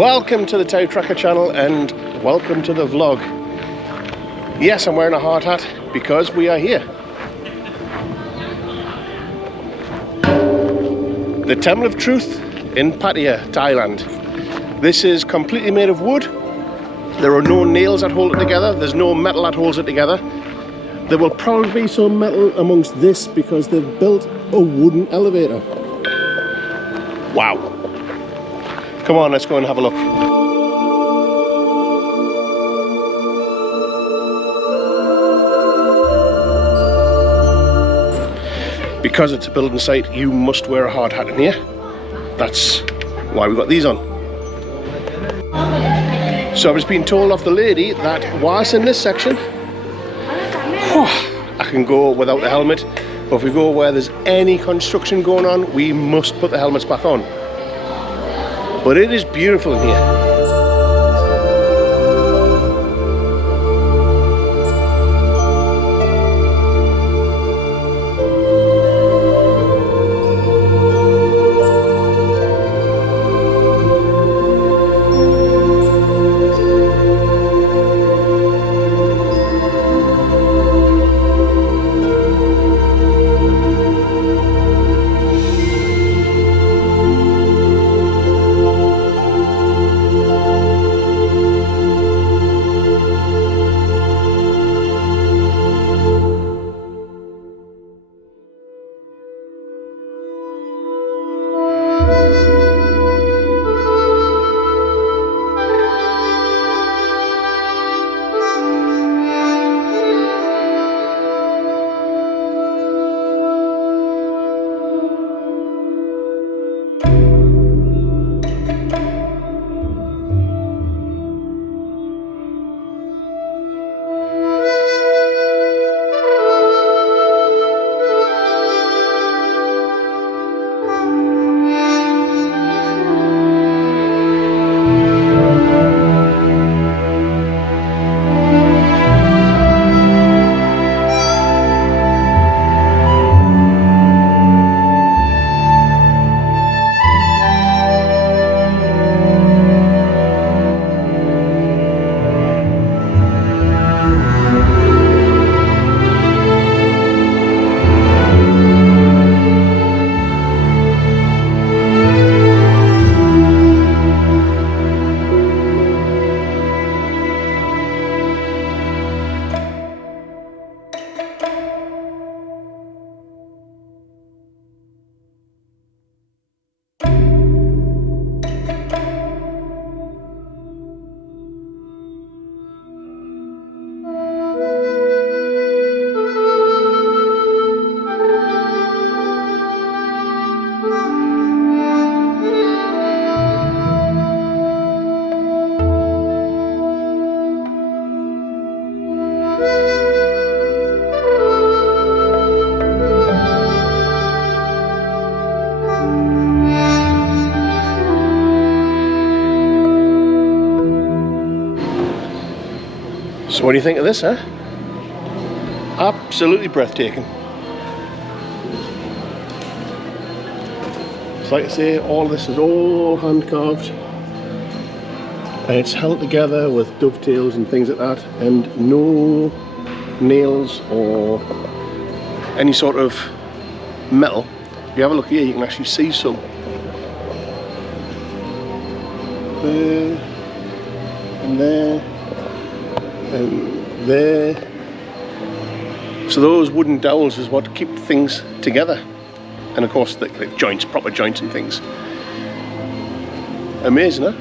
Welcome to the TerryTracker channel and welcome to the vlog. Yes, I'm wearing a hard hat because we are here. The Temple of Truth in Pattaya, Thailand. This is completely made of wood. There are no nails that hold it together. There's no metal that holds it together. There will probably be some metal amongst this because they've built a wooden elevator. Wow. Come on, let's go and have a look. Because it's a building site, you must wear a hard hat in here. That's why we've got these on. So I was being told off the lady that whilst in this section, I can go without the helmet, but if we go where there's any construction going on, we must put the helmets back on. But it is beautiful in here. So what do you think of this, huh? Absolutely breathtaking. It's like I say, all this is all hand carved and it's held together with dovetails and things like that, and no nails or any sort of metal. If you have a look here, you can actually see some. There and there and there. So those wooden dowels is what keep things together, and of course the joints, proper joints and things. Amazing, huh?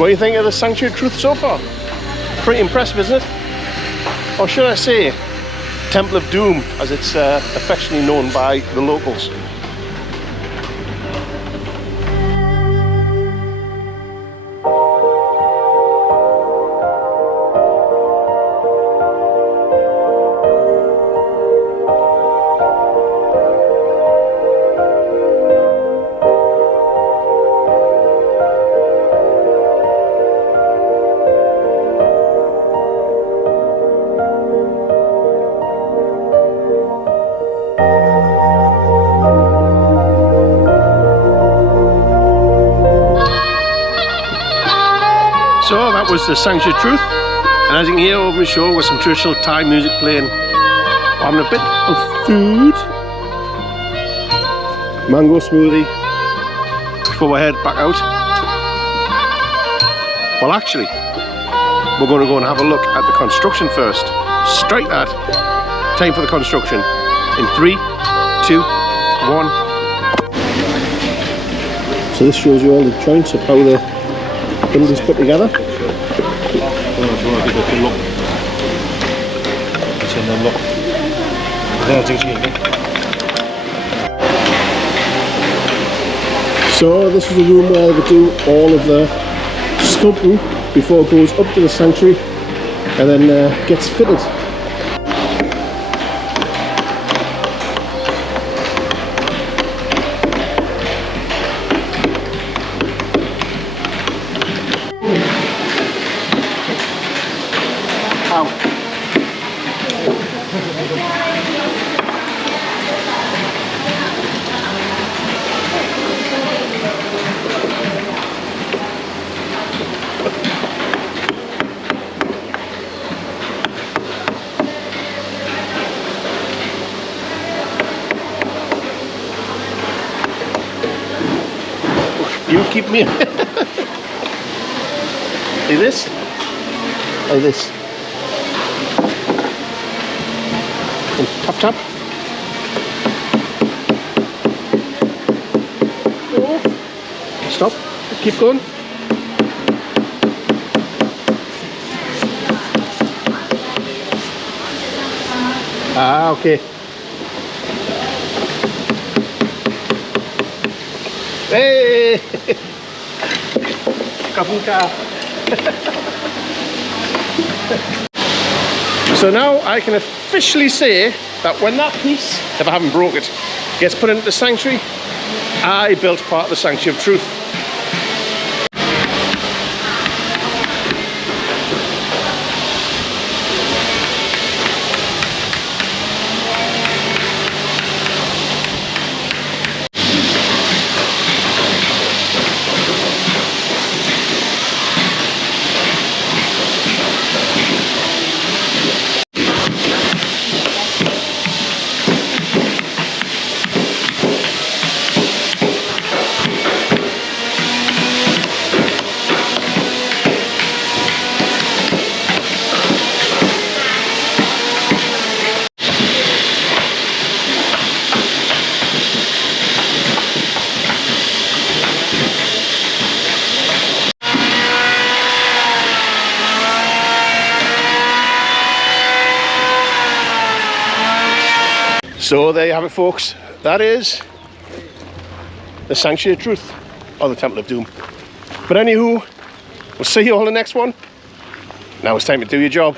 What do you think of the Sanctuary of Truth so far? Pretty impressive, isn't it? Or should I say, Temple of Doom, as it's affectionately known by the locals. So that was the Sanctuary of Truth, and as you can hear over my shoulder with some traditional Thai music playing, I'm having a bit of food, mango smoothie, before I head back out. Well, actually, we're going to go and have a look at the construction first. Strike that. Time for the construction. In 3, 2, 1. So this shows you all the joints of how the buildings put together. So this is the room where they do all of the sculpting before it goes up to the sanctuary and then gets fitted. You keep me. Like this? Like this. And tap tap. Stop. Keep going. Ah, okay. Hey! Kapunka! So now I can officially say that when that piece, if I haven't broke it, gets put into the sanctuary, I built part of the Sanctuary of Truth. So there you have it, folks. That is the Sanctuary of Truth, or the Temple of Doom. But anywho, we'll see you all in the next one. Now it's time to do your job.